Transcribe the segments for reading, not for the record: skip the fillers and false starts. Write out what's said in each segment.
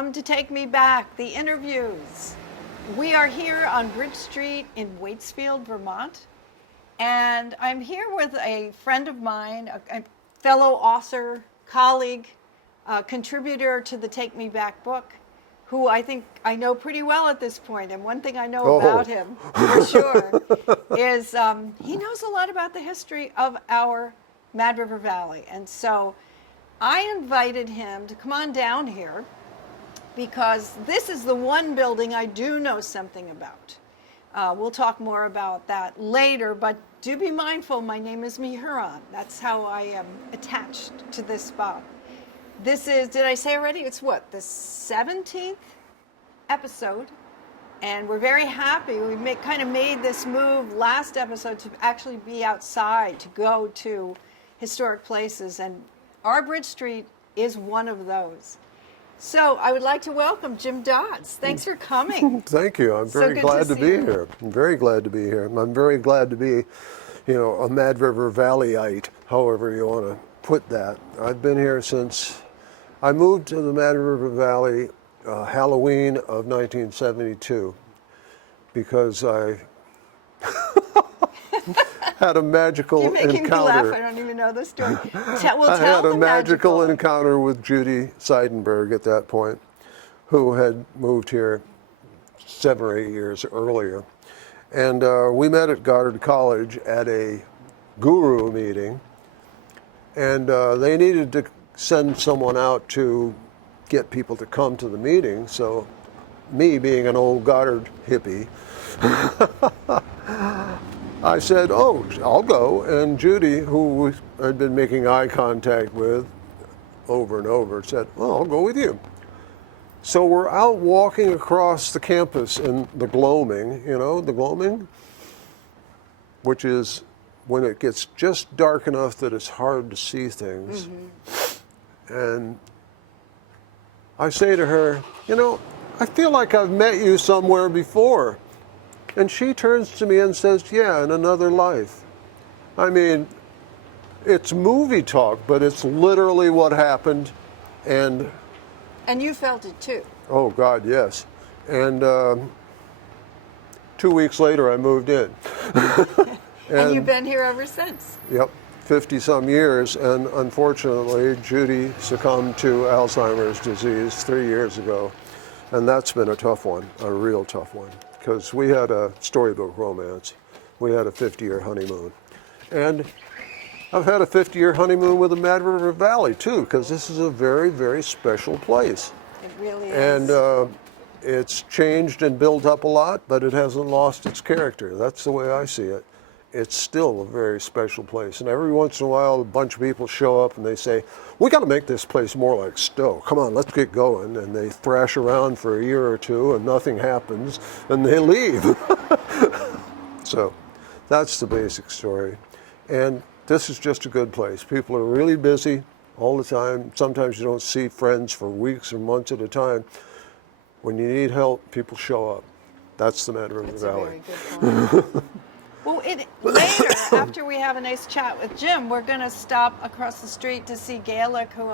Welcome to Take Me Back, the interviews. We are here on Bridge Street in Waitsfield, Vermont. And I'm here with a friend of mine, a fellow author, colleague, contributor to the Take Me Back book, who I think I know pretty well at this point. And one thing I know about him, for sure, is he knows a lot about the history of our Mad River Valley. And so I invited him to come on down here because this is the one building I do know something about. We'll talk more about that later, but do be mindful, my name is Mihuron. That's how I am attached to this spot. This is, did I say already? It's what, the 17th episode? And we're very happy. We kind of made this move last episode to actually be outside, to go to historic places. And our Bridge Street is one of those. So I would like to welcome Jim Dodds. Thanks for coming. Thank you. I'm very glad to be here. I'm very glad to be here. I'm very glad to be, a Mad River Valleyite, however you want to put that. I've been here since I moved to the Mad River Valley Halloween of 1972 because I had a magical encounter. You're making me laugh. I don't even know the story. I had a magical encounter with Judy Seidenberg at that point, who had moved here 7 or 8 years earlier. And we met at Goddard College at a guru meeting. And they needed to send someone out to get people to come to the meeting. So me being an old Goddard hippie, I said, oh, I'll go. And Judy, who I'd been making eye contact with over and over, said, well, I'll go with you. So we're out walking across the campus in the gloaming, the gloaming, which is when it gets just dark enough that it's hard to see things. Mm-hmm. And I say to her, I feel like I've met you somewhere before. And she turns to me and says, yeah, in another life. I mean, it's movie talk, but it's literally what happened. And you felt it too. Oh, God, yes. And 2 weeks later, I moved in. And you've been here ever since. Yep, 50-some years. And unfortunately, Judy succumbed to Alzheimer's disease 3 years ago. And that's been a tough one, a real tough one. Because we had a storybook romance. We had a 50-year honeymoon. And I've had a 50-year honeymoon with the Mad River Valley, too, because this is a very, very special place. It really is. And it's changed and built up a lot, but it hasn't lost its character. That's the way I see it. It's still a very special place. And every once in a while, a bunch of people show up and they say, we got to make this place more like Stowe. Come on, let's get going. And they thrash around for a year or two and nothing happens and they leave. So that's the basic story. And this is just a good place. People are really busy all the time. Sometimes you don't see friends for weeks or months at a time. When you need help, people show up. That's the Mad River Valley. That's a very good point. Well, later, after we have a nice chat with Jim, we're going to stop across the street to see Gaelic, who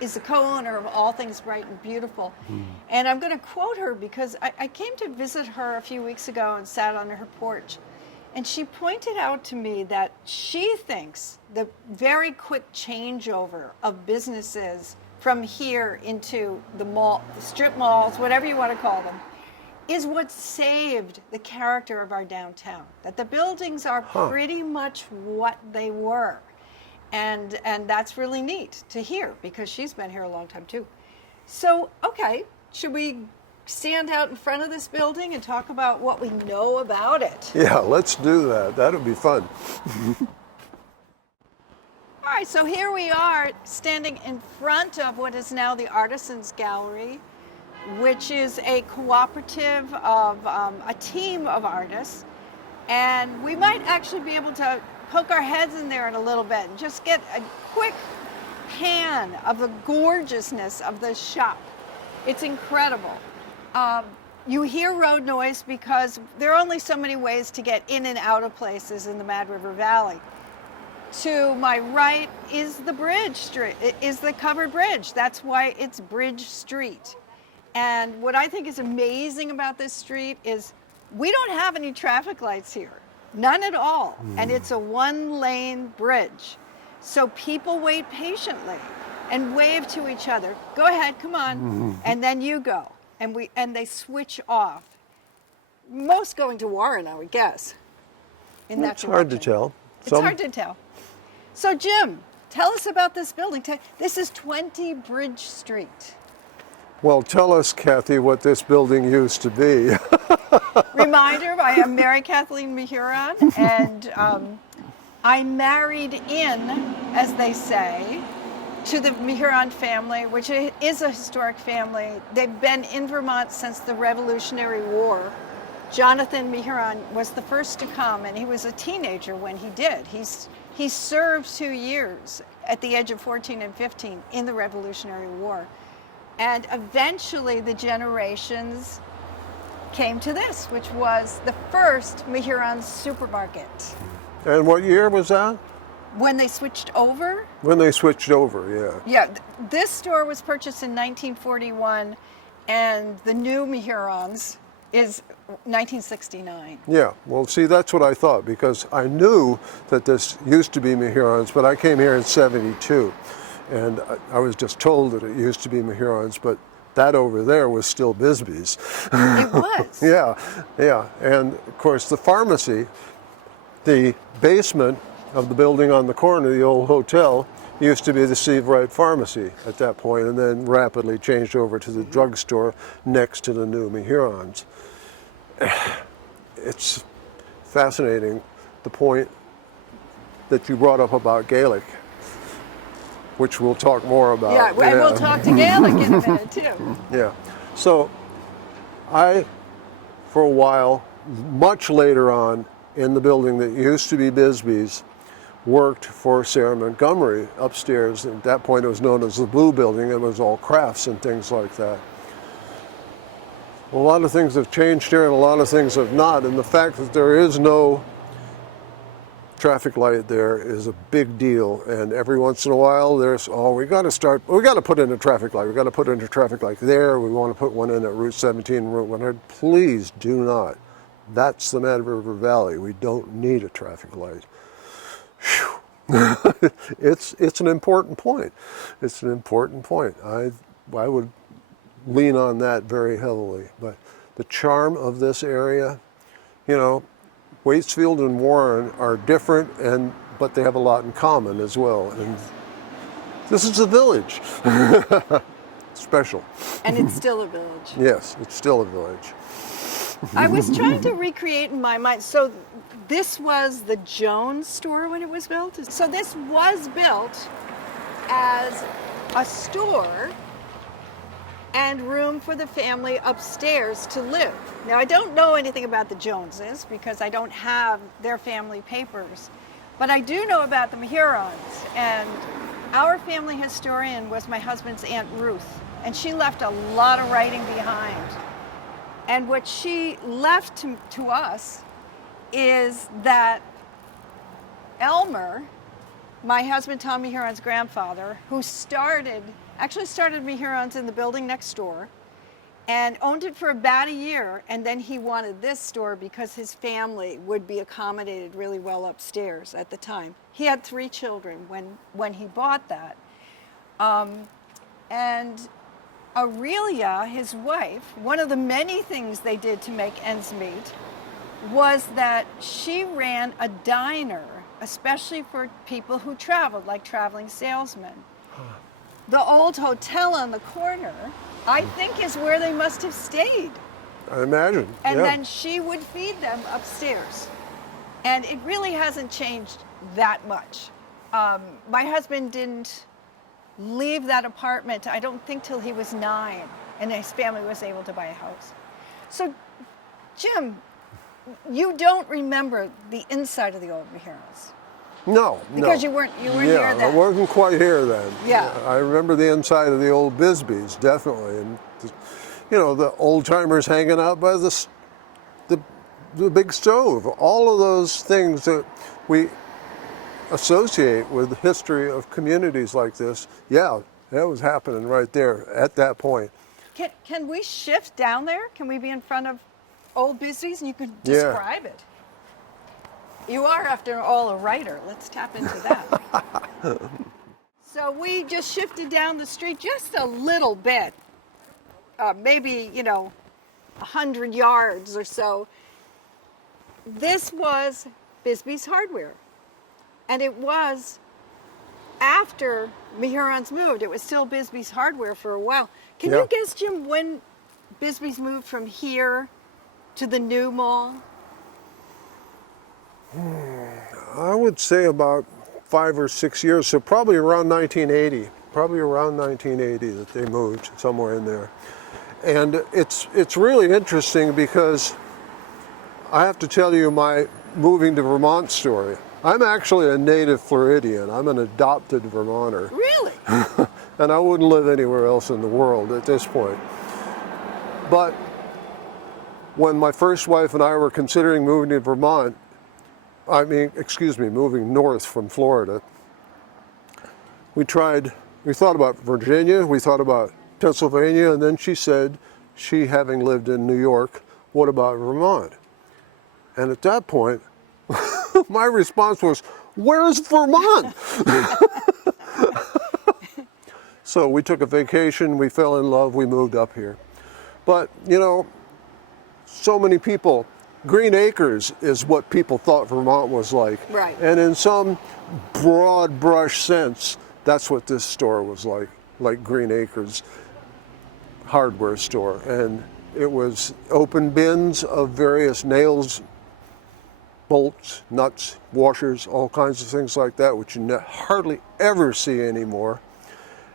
is the co-owner of All Things Bright and Beautiful. Mm. And I'm going to quote her because I came to visit her a few weeks ago and sat on her porch. And she pointed out to me that she thinks the very quick changeover of businesses from here into the mall, the strip malls, whatever you want to call them, is what saved the character of our downtown. That the buildings are pretty much what they were. And that's really neat to hear because she's been here a long time too. So, okay, should we stand out in front of this building and talk about what we know about it? Yeah, let's do that. That'll be fun. All right, so here we are standing in front of what is now the Artisans Gallery, which is a cooperative of a team of artists. And we might actually be able to poke our heads in there in a little bit and just get a quick pan of the gorgeousness of this shop. It's incredible. You hear road noise because there are only so many ways to get in and out of places in the Mad River Valley. To my right is the bridge street, is the covered bridge. That's why it's Bridge Street. And what I think is amazing about this street is we don't have any traffic lights here, none at all. And it's a one-lane bridge. So people wait patiently and wave to each other. Go ahead, come on. And then you go. And they switch off. Most going to Warren, I would guess. In that It's hard to direction. tell. It's hard to tell. So Jim, tell us about this building. This is 20 Bridge Street. Well, tell us, Kathy, what this building used to be. Reminder, I am Mary Kathleen Mahuron, and I married in, as they say, to the Mahuron family, which is a historic family. They've been in Vermont since the Revolutionary War. Jonathan Mahuron was the first to come, and he was a teenager when he did. He served 2 years at the age of 14 and 15 in the Revolutionary War. And eventually the generations came to this, which was the first Mahuron supermarket. And what year was that? When they switched over? When they switched over, yeah. Yeah, this store was purchased in 1941, and the new Mahurons is 1969. Yeah, well, see, that's what I thought, because I knew that this used to be Mahurons, but I came here in '72, and I was just told that it used to be Mahurons, but that over there was still Bisbee's. It was. Yeah, and of course the pharmacy, the basement of the building on the corner, the old hotel, used to be the Steve Wright Pharmacy at that point, and then rapidly changed over to the drugstore next to the new Mahurons. It's fascinating, the point that you brought up about Gaelic, which we'll talk more about. Yeah, and we'll talk to Gaelic in a minute too. Yeah. So I, for a while, much later on, in the building that used to be Bisbee's, worked for Sarah Montgomery upstairs. At that point it was known as the Blue Building. It was all crafts and things like that. A lot of things have changed here and a lot of things have not, and the fact that there is no traffic light there is a big deal. And every once in a while there's, we got to put in a traffic light. We got to put in a traffic light there. We want to put one in at Route 17 and Route 100. Please do not. That's the Mad River Valley. We don't need a traffic light. It's an important point. It's an important point. I would lean on that very heavily. But the charm of this area, Waitsfield and Warren are different, but they have a lot in common as well. And this is a village. Special. And it's still a village. Yes, it's still a village. I was trying to recreate in my mind. So this was the Jones store when it was built. So this was built as a store and room for the family upstairs to live. Now, I don't know anything about the Joneses because I don't have their family papers, but I do know about the Mahurons. And our family historian was my husband's Aunt Ruth, and she left a lot of writing behind. And what she left to us is that Elmer, my husband Tom Mahuron's grandfather, who actually started Mahurons in the building next door and owned it for about a year, and then he wanted this store because his family would be accommodated really well upstairs at the time. He had 3 children when he bought that. And Aurelia, his wife, one of the many things they did to make ends meet was that she ran a diner, especially for people who traveled, like traveling salesmen. The old hotel on the corner, I think, is where they must have stayed. I imagine. And yeah. then she would feed them upstairs. And it really hasn't changed that much. My husband didn't leave that apartment, I don't think, till he was 9, and his family was able to buy a house. So, Jim, you don't remember the inside of the old Mahurons? No, because you weren't here then. I wasn't quite here then. Yeah. I remember the inside of the old Bisbee's, definitely, and the old timers hanging out by the big stove. All of those things that we associate with the history of communities like this. Yeah, that was happening right there at that point. Can we shift down there? Can we be in front of Old Bisbee's and you can Yeah. describe it? You are, after all, a writer. Let's tap into that. So we just shifted down the street just a little bit, maybe, 100 yards or so. This was Bisbee's Hardware. And it was after Mehurons moved. It was still Bisbee's Hardware for a while. Can Yeah. you guess, Jim, when Bisbee's moved from here to the new mall? I would say about 5 or 6 years, so probably around 1980. Probably around 1980 that they moved, somewhere in there. And it's really interesting because I have to tell you my moving to Vermont story. I'm actually a native Floridian. I'm an adopted Vermonter. Really? And I wouldn't live anywhere else in the world at this point. But when my first wife and I were considering moving to Vermont, moving north from Florida, we thought about Virginia, we thought about Pennsylvania, and then she said, she having lived in New York, what about Vermont? And at that point, my response was, where's Vermont? So we took a vacation, we fell in love, we moved up here. But, so many people, Green Acres is what people thought Vermont was like. Right. And in some broad brush sense, that's what this store was like Green Acres hardware store. And it was open bins of various nails, bolts, nuts, washers, all kinds of things like that, which you hardly ever see anymore.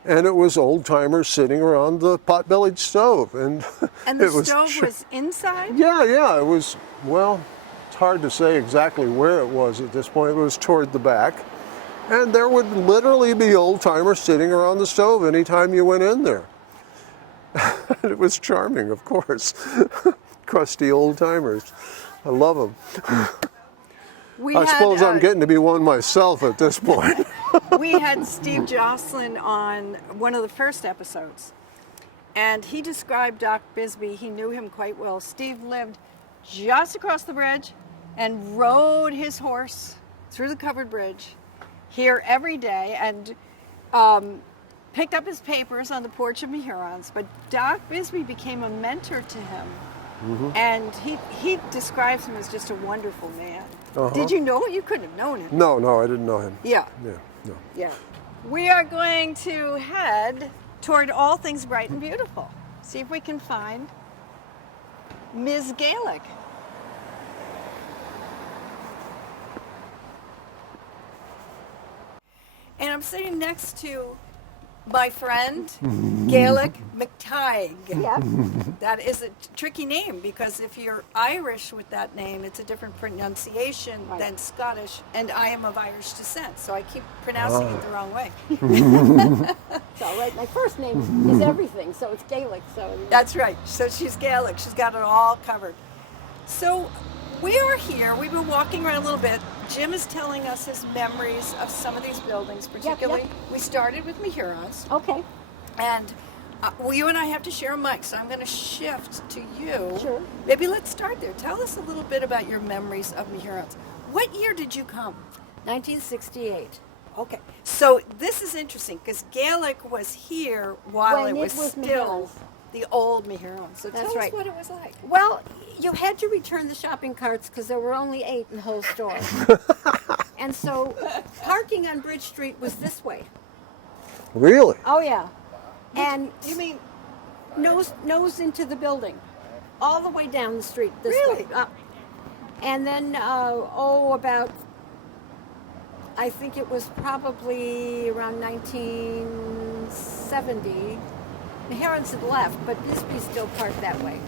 And it was old timers sitting around the pot-bellied stove. And the stove was inside? Yeah, it was, well, it's hard to say exactly where it was at this point. It was toward the back. And there would literally be old timers sitting around the stove anytime you went in there. It was charming, of course. Crusty old timers. I love them. I suppose I'm getting to be one myself at this point. We had Steve Jocelyn on one of the first episodes, and he described Doc Bisbee. He knew him quite well. Steve lived just across the bridge and rode his horse through the covered bridge here every day and picked up his papers on the porch of Mehurons. But Doc Bisbee became a mentor to him. Mm-hmm. And he describes him as just a wonderful man. Uh-huh. Did you know it? You couldn't have known him. No, I didn't know him. Yeah. No. Yeah. We are going to head toward all things bright and beautiful. See if we can find Ms. Gaelic. And I'm sitting next to my friend, Gaelic McTigue. Yeah. That is a tricky name because if you're Irish with that name, it's a different pronunciation than Scottish, and I am of Irish descent, so I keep pronouncing it the wrong way. So, right, my first name is everything, so it's Gaelic. So That's right. So she's Gaelic. She's got it all covered. So we are here. We've been walking around a little bit. Jim is telling us his memories of some of these buildings, particularly. Yep. We started with Mehurons. okay, And you and I have to share a mic, so I'm going to shift to you. Sure. Maybe let's start there. Tell us a little bit about your memories of Mehurons. What year did you come? 1968. Okay. So this is interesting because Gaelic was here while When it was was still Mehurons. the old Mehurons. So That's tell right. us what it was like. Well, you had to return the shopping carts because there were only 8 in the whole store. And so parking on Bridge Street was this way. Really? Oh, yeah. And You mean nose into the building, all the way down the street this Really? way. And then, about, I think it was probably around 1970. The Herons had left, but Bisbee still parked that way.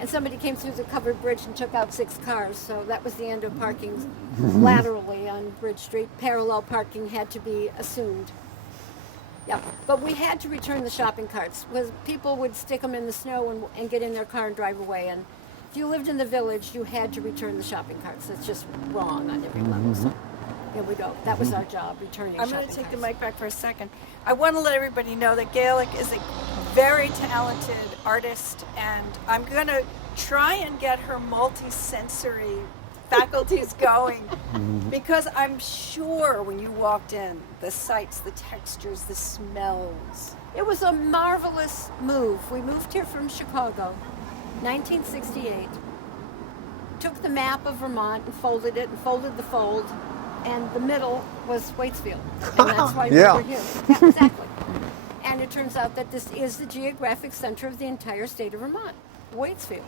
And somebody came through the covered bridge and took out 6 cars, so that was the end of parking laterally on Bridge Street. Parallel parking had to be assumed. Yeah, but we had to return the shopping carts because people would stick them in the snow and get in their car and drive away. And if you lived in the village, you had to return the shopping carts. That's just wrong on every level. So here we go. That was our job, returning I'm shopping going to take carts. the mic back for a second. I want to let everybody know that Gaelic is a very talented artist, and I'm going to try and get her multi-sensory faculties going because I'm sure when you walked in, the sights, the textures, the smells. It was a marvelous move. We moved here from Chicago, 1968. Took the map of Vermont and folded it and folded the fold, and the middle was Waitsfield. And that's why Yeah. we were here. Yeah, exactly. And it turns out that this is the geographic center of the entire state of Vermont, Waitsfield.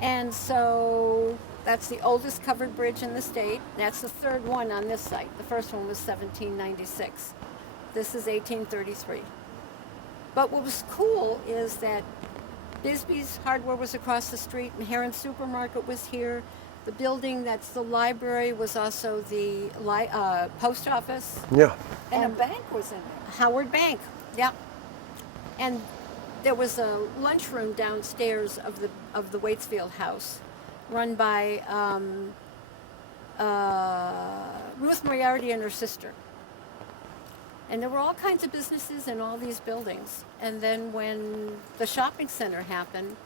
And so that's the oldest covered bridge in the state. That's the third one on this site. The first one was 1796. This is 1833. But what was cool is that Bisbee's Hardware was across the street, Meharen's Supermarket was here. The building that's the library was also the post office. Yeah. And a bank was in it. Howard Bank, yeah. And there was a lunchroom downstairs of the Waitsfield house, run by Ruth Moriarty and her sister. And there were all kinds of businesses in all these buildings. And then when the shopping center happened,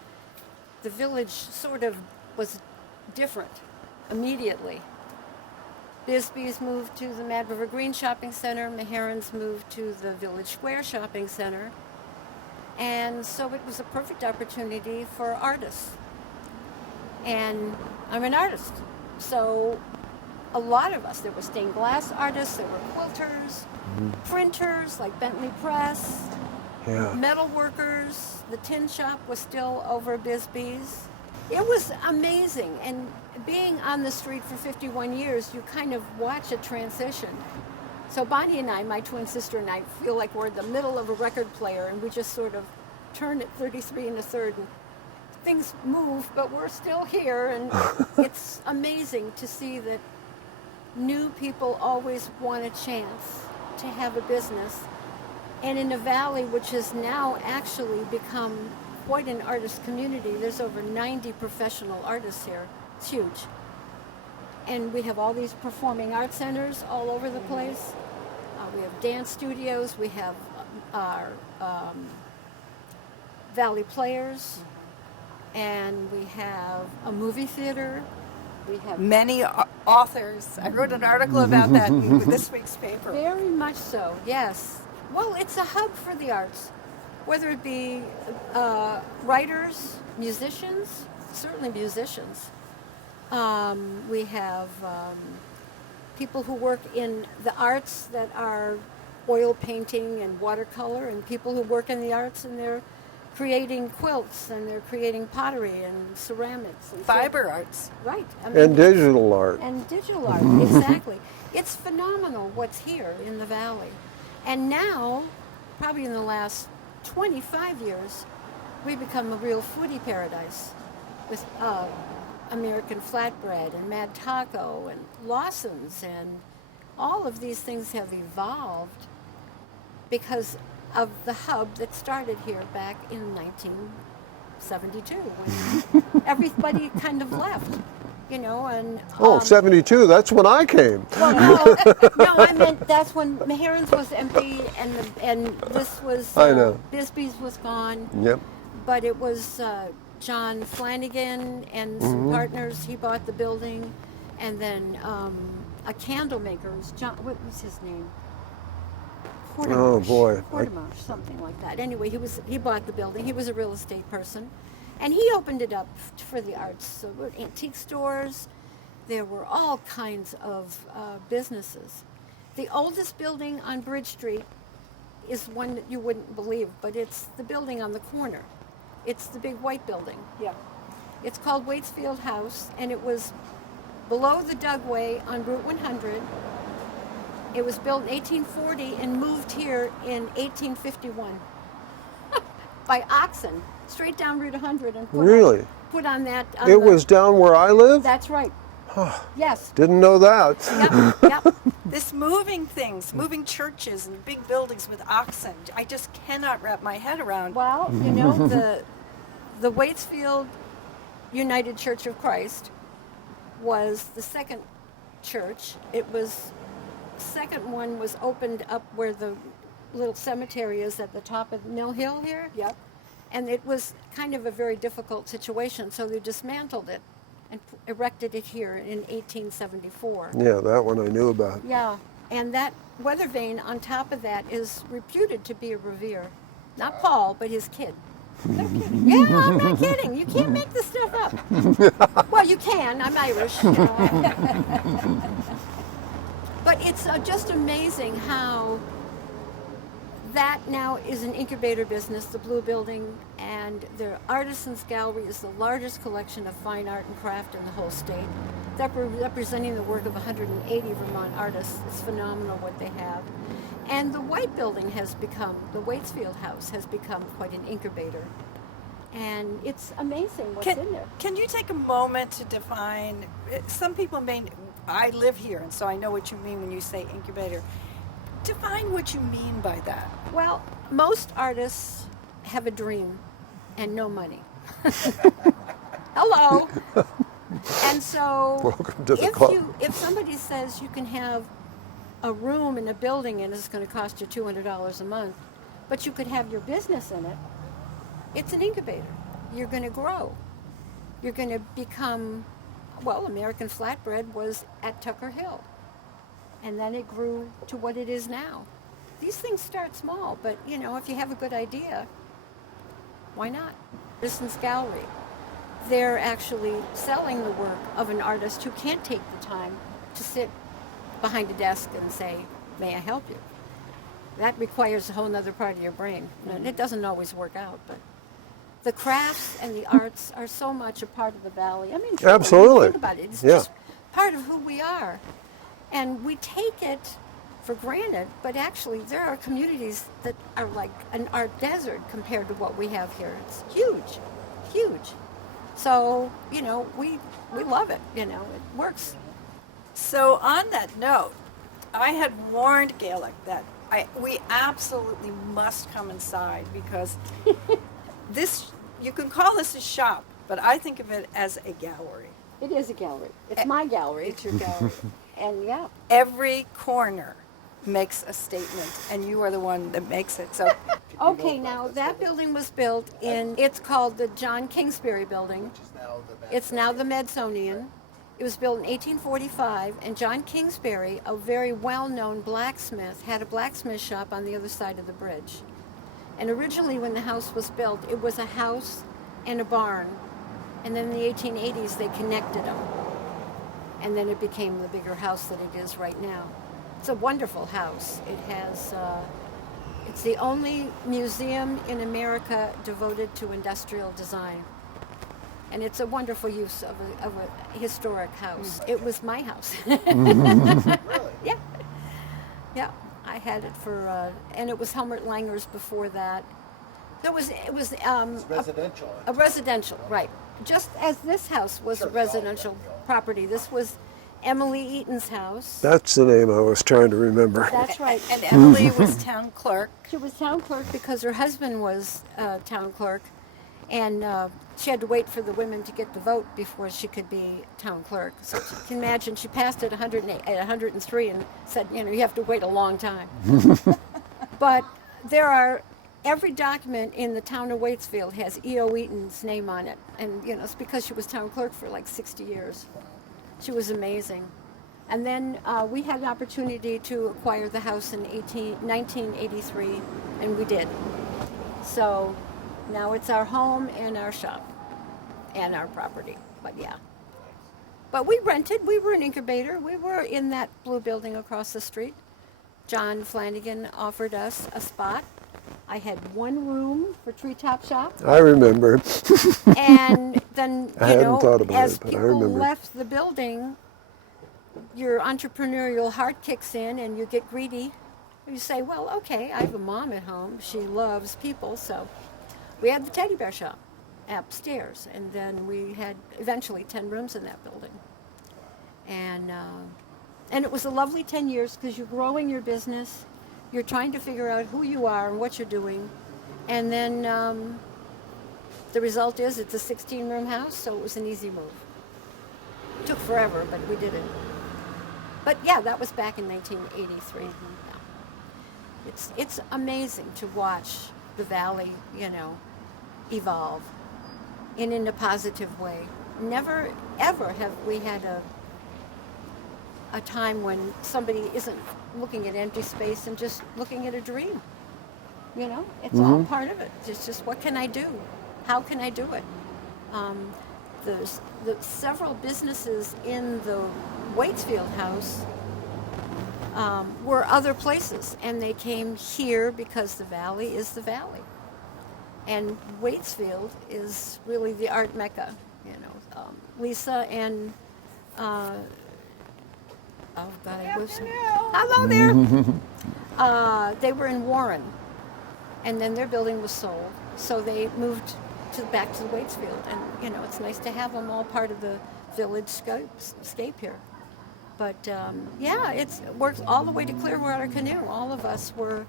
the village sort of was different immediately. Bisbee's moved to the Mad River Green Shopping Center. Meharen's moved to the Village Square Shopping Center. And so it was a perfect opportunity for artists. And I'm an artist. So a lot of us, there were stained glass artists, there were quilters, printers like Bentley Press, Yeah. metal workers. The tin shop was still over Bisbee's. It was amazing. And being on the street for 51 years, you kind of watch a transition. So Bonnie and I, my twin sister and I, feel like we're in the middle of a record player, and we just sort of turn at 33 and a third, and things move, but we're still here. And it's amazing to see that new people always want a chance to have a business. And in a valley which has now actually become quite an artist community, there's over 90 professional artists here. It's huge. And we have all these performing arts centers all over the place. We have dance studios. We have our Valley Players. And we have a movie theater. We have Many authors. I wrote an article about that in this week's paper. very much so, yes. Well, it's a hub for the arts, whether it be writers, musicians, certainly musicians. We have people who work in the arts that are oil painting and watercolor, and people who work in the arts and they're creating quilts and they're creating pottery and ceramics. And Fiber arts. Right. I And digital art. And digital art, exactly. It's phenomenal what's here in the valley. And now, probably in the last 25 years, we've become a real foodie paradise with American Flatbread and Mad Taco and Lawson's, and all of these things have evolved because of the hub that started here back in 1972 when everybody kind of left, you know, and... 72, that's when I came. Well, no, I meant that's when Meharen's was empty and this was... I know. Bisbee's was gone. Yep. But it was John Flanagan and some partners. He bought the building. And then a candle maker, what was his name? Oh, boy. Hordemarsh, something like that. Anyway, he bought the building. He was a real estate person. And he opened it up for the arts. So there were antique stores. There were all kinds of businesses. The oldest building on Bridge Street is one that you wouldn't believe, but it's the building on the corner. It's the big white building. Yeah. It's called Waitsfield House, and it was below the Dugway on Route 100. It was built in 1840 and moved here in 1851 by oxen, straight down Route 100 and put on that. It was down where I live? That's right. Yes. Didn't know that. Yep. This moving things, moving churches and big buildings with oxen, I just cannot wrap my head around. Well, you know, the Waitsfield United Church of Christ was the second church. It was second one was opened up where the little cemetery is at the top of Mill Hill here. Yep. And it was kind of a very difficult situation, so they dismantled it and erected it here in 1874. Yeah, that one I knew about. Yeah, and that weather vane on top of that is reputed to be a Revere. Not Paul, but his kid. No kidding. Yeah, I'm not kidding. You can't make this stuff up. Well, you can. I'm Irish. But it's just amazing how that now is an incubator business, the Blue Building, and the Artisans Gallery is the largest collection of fine art and craft in the whole state, representing the work of 180 Vermont artists. It's phenomenal what they have. And the White Building has become, the Waitsfield House has become quite an incubator. And it's amazing what's in there. Can you take a moment to define, some people may, I live here, and so I know what you mean when you say incubator. Define what you mean by that. Well, most artists have a dream and no money. Hello. And so Welcome to the club. if somebody says you can have a room in a building and it's going to cost you $200 a month, but you could have your business in it, it's an incubator. You're going to grow. You're going to become, well, American Flatbread was at Tucker Hill. And then it grew to what it is now. These things start small, but you know, if you have a good idea, why not? Artisans Gallery. They're actually selling the work of an artist who can't take the time to sit behind a desk and say, may I help you? That requires a whole other part of your brain. And it doesn't always work out, but the crafts and the arts are so much a part of the valley. I mean, truly, Absolutely. think about it. It's Yeah. just part of who we are. And we take it for granted, but actually there are communities that are like an art desert compared to what we have here. It's huge, huge. So, you know, we love it, you know, it works. So on that note, I had warned Gaelic that we absolutely must come inside because this, you can call this a shop, but I think of it as a gallery. It is a gallery. It's my gallery. It's your gallery. And yeah. Every corner makes a statement, and you are the one that makes it. So, Okay, now that building was built it's called the John Kingsbury Building. It's now the Medsonian. It was built in 1845, and John Kingsbury, a very well-known blacksmith, had a blacksmith shop on the other side of the bridge. And originally when the house was built, it was a house and a barn. And then in the 1880s, they connected them. And then it became the bigger house that it is right now. It's a wonderful house. It has, it's the only museum in America devoted to industrial design. And it's a wonderful use of a historic house. It was my house. Really? Yeah. Yeah, I had it for, and it was Helmut Langer's before that. It was It's residential. a residential, right. Just as this house was a residential property. This was Emily Eaton's house. That's the name I was trying to remember. That's right. and Emily was town clerk. She was town clerk because her husband was town clerk, and she had to wait for the women to get the vote before she could be town clerk. So you can imagine she passed at 103 and said, you know, you have to wait a long time. But there are, every document in the town of Waitsfield has E.O. Eaton's name on it. And, you know, it's because she was town clerk for like 60 years. She was amazing. And then we had an opportunity to acquire the house in 1983, and we did. So now it's our home and our shop and our property. But yeah. But we rented. We were an incubator. We were in that blue building across the street. John Flanagan offered us a spot. I had one room for Treetop Shop. I remember. And then, I you hadn't know, thought about as it, but I people remember. left the building, your entrepreneurial heart kicks in and you get greedy. You say, well, okay, I have a mom at home. She loves people. So we had the teddy bear shop upstairs. And then we had eventually 10 rooms in that building. And it was a lovely 10 years because you're growing your business. You're trying to figure out who you are and what you're doing. And then the result is it's a 16-room house, so it was an easy move. It took forever, but we did it. But yeah, that was back in 1983. Yeah. It's amazing to watch the valley, evolve in a positive way. Never ever have we had a time when somebody isn't looking at empty space and just looking at a dream. It's all part of it. It's just, what can I do? How can I do it? There's several businesses in the Waitsfield house were other places, and they came here because the valley is the valley. And Waitsfield is really the art mecca. Lisa and oh God, I wish. Hello there. They were in Warren, and then their building was sold, so they moved back to the Waitsfield. And it's nice to have them all part of the village scape here. But yeah, it works all the way to Clearwater Canoe. All of us were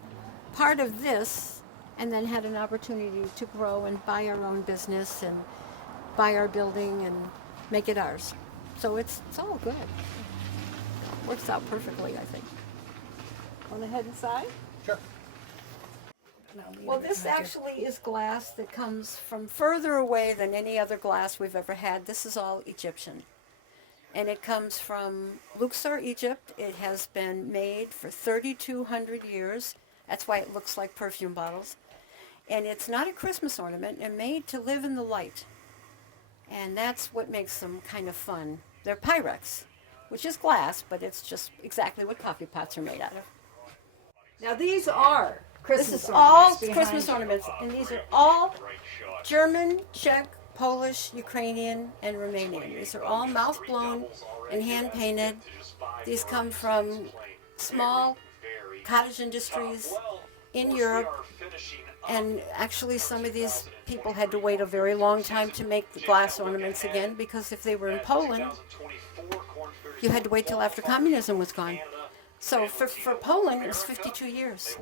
part of this, and then had an opportunity to grow and buy our own business and buy our building and make it ours. So it's all good. Works out perfectly, I think. Want to head inside? Sure. Well, this actually is glass that comes from further away than any other glass we've ever had. This is all Egyptian. And it comes from Luxor, Egypt. It has been made for 3,200 years. That's why it looks like perfume bottles. And it's not a Christmas ornament, and made to live in the light. And that's what makes them kind of fun. They're Pyrex, which is glass, but it's just exactly what coffee pots are made out of. Now these are Christmas This is ornaments all behind Christmas you. ornaments, and these are all German, Czech, Polish, Ukrainian, and Romanian. These are all mouth blown and hand painted. These come from small cottage industries in Europe, and actually some of these people had to wait a very long time to make the glass ornaments again, because if they were in Poland, you had to wait till after communism was gone. So for Poland, it was 52 years.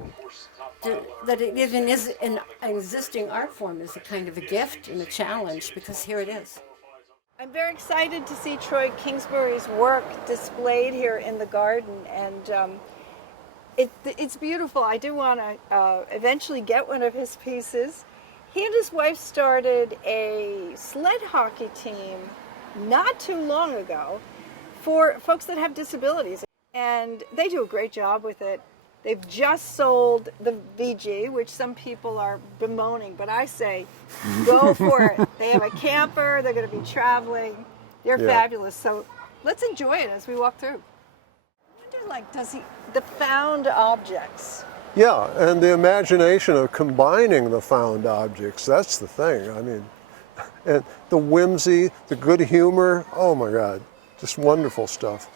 That it even is an existing art form is a kind of a gift and a challenge, because here it is. I'm very excited to see Troy Kingsbury's work displayed here in the garden, and it's beautiful. I do want to eventually get one of his pieces. He and his wife started a sled hockey team not too long ago for folks that have disabilities, and they do a great job with it. They've just sold the VG, which some people are bemoaning, but I say, go for it. They have a camper, they're going to be traveling. They're fabulous. So let's enjoy it as we walk through. I wonder, does he, the found objects? Yeah, and the imagination of combining the found objects, that's the thing. I mean, and the whimsy, the good humor, oh my God, just wonderful stuff.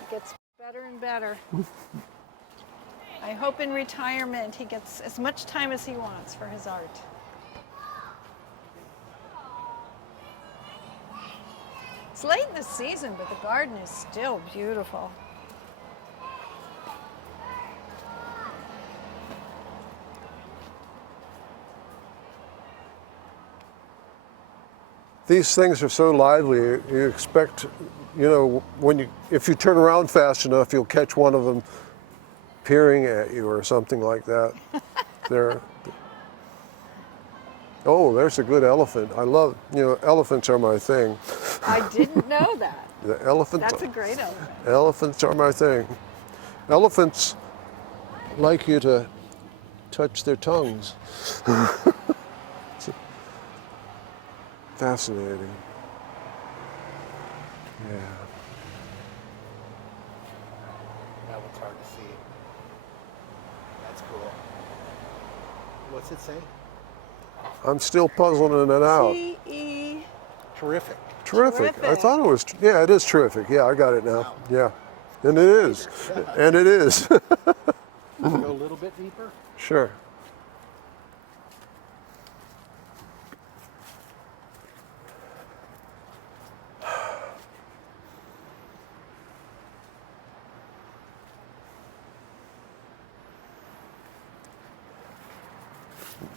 It gets better and better. I hope in retirement he gets as much time as he wants for his art. It's late in the season, but the garden is still beautiful. These things are so lively, you expect, if you turn around fast enough, you'll catch one of them peering at you or something like that. Oh, there's a good elephant. I love, elephants are my thing. I didn't know that. The elephant. That's a great elephant. Elephants are my thing. Elephants like you to touch their tongues. Fascinating. Yeah. That one's hard to see. That's cool. What's it say? I'm still puzzling it out. T-E. Terrific. Terrific. I Terrific. thought it was, it is terrific. Yeah, I got it now. Wow. Yeah. And it is. And it is. Go a little bit deeper. Sure.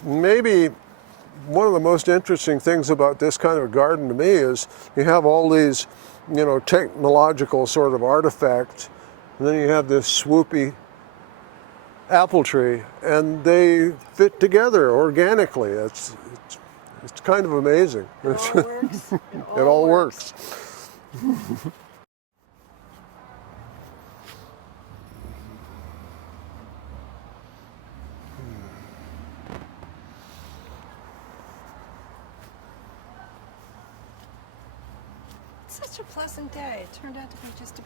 Maybe one of the most interesting things about this kind of a garden to me is you have all these, technological sort of artifacts, and then you have this swoopy apple tree, and they fit together organically. It's kind of amazing. It all works. It all works. It's such a pleasant day. It turned out to be just a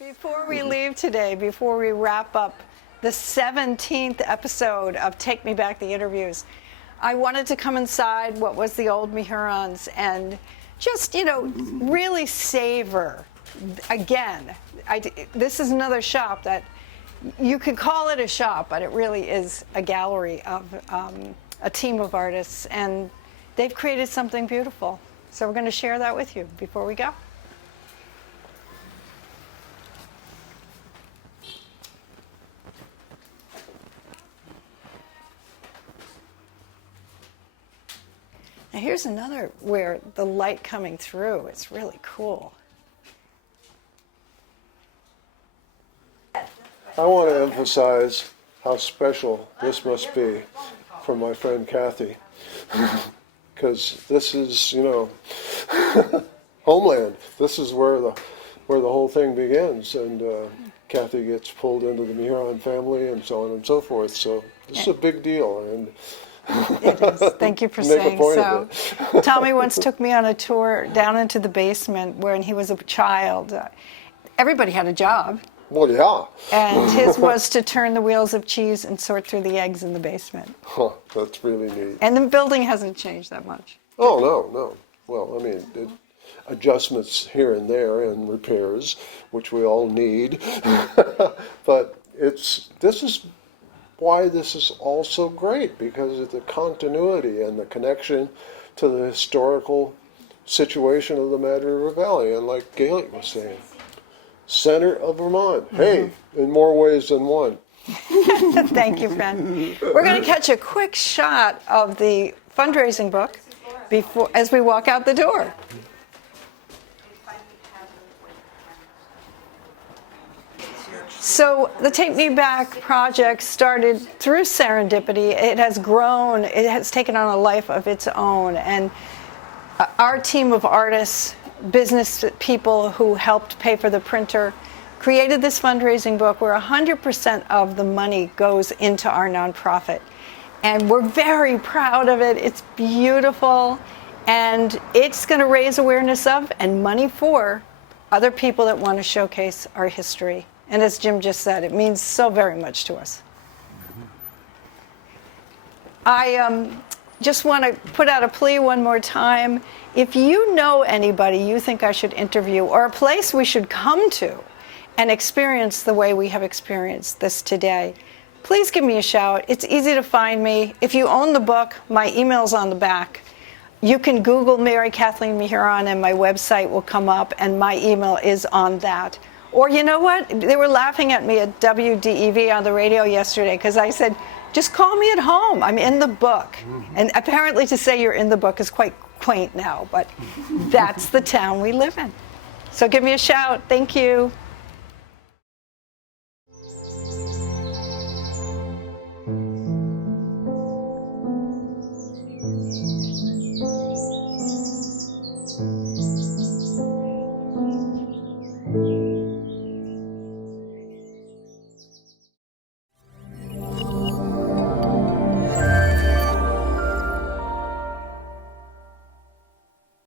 Before we leave today, before we wrap up the 17th episode of Take Me Back, the interviews, I wanted to come inside what was the old Mehurons and just, really savor. Again, this is another shop that you could call it a shop, but it really is a gallery of a team of artists, and they've created something beautiful. So we're going to share that with you before we go. Now here's another where the light coming through, it's really cool. I want to emphasize how special this must be for my friend Kathy, because this is, homeland. This is where the whole thing begins, and Kathy gets pulled into the Mehuron family, and so on and so forth. So this is a big deal, and It is. Thank you for Make a saying point so. of it. Tommy once took me on a tour down into the basement when he was a child. Everybody had a job, well, yeah. and his was to turn the wheels of cheese and sort through the eggs in the basement. Huh, that's really neat. And the building hasn't changed that much. Oh, no. Well, I mean, adjustments here and there and repairs, which we all need. But this is why this is all so great, because of the continuity and the connection to the historical situation of the Mad River Valley. And like Gaelic was saying, center of Vermont. Hey, in more ways than one. Thank you, friend. We're going to catch a quick shot of the fundraising book as we walk out the door. So the Take Me Back project started through serendipity. It has grown. It has taken on a life of its own. And our team of artists, business people who helped pay for the printer, created this fundraising book where 100% of the money goes into our nonprofit. And we're very proud of it. It's beautiful. And it's going to raise awareness of and money for other people that want to showcase our history. And as Jim just said, it means so very much to us. I just want to put out a plea one more time. If you know anybody you think I should interview, or a place we should come to and experience the way we have experienced this today, please give me a shout. It's easy to find me. If you own the book, my email's on the back. You can Google Mary Kathleen Mehuron and my website will come up, and my email is on that. Or you know what? They were laughing at me at WDEV on the radio yesterday because I said, just call me at home. I'm in the book. And apparently to say you're in the book is quite quaint now, but that's the town we live in. So give me a shout. Thank you.